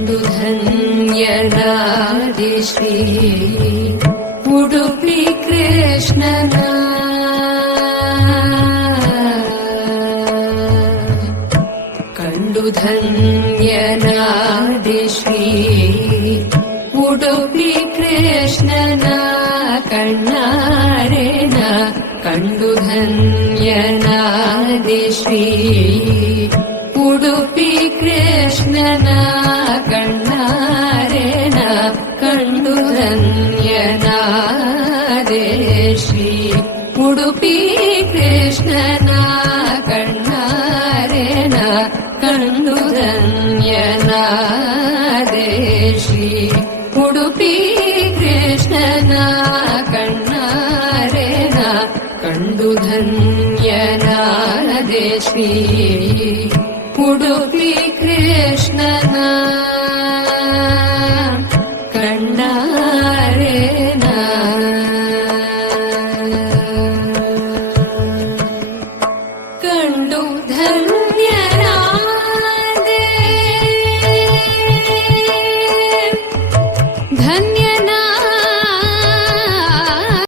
ण्डु Udupi कृष्णना। कण्डु Udupi कृष्णना कर्नारेण कण्डुधन्यनादिश्री Udupi कृष्णना। ण्डुधन्यनादेशी Udupi कृष्णना Karna कण्डुधन्यनादेशी Udupi कृष्णना Karna कण्डु धन्यनादेशी Udupi कृष्णना कण्डु धन्यरा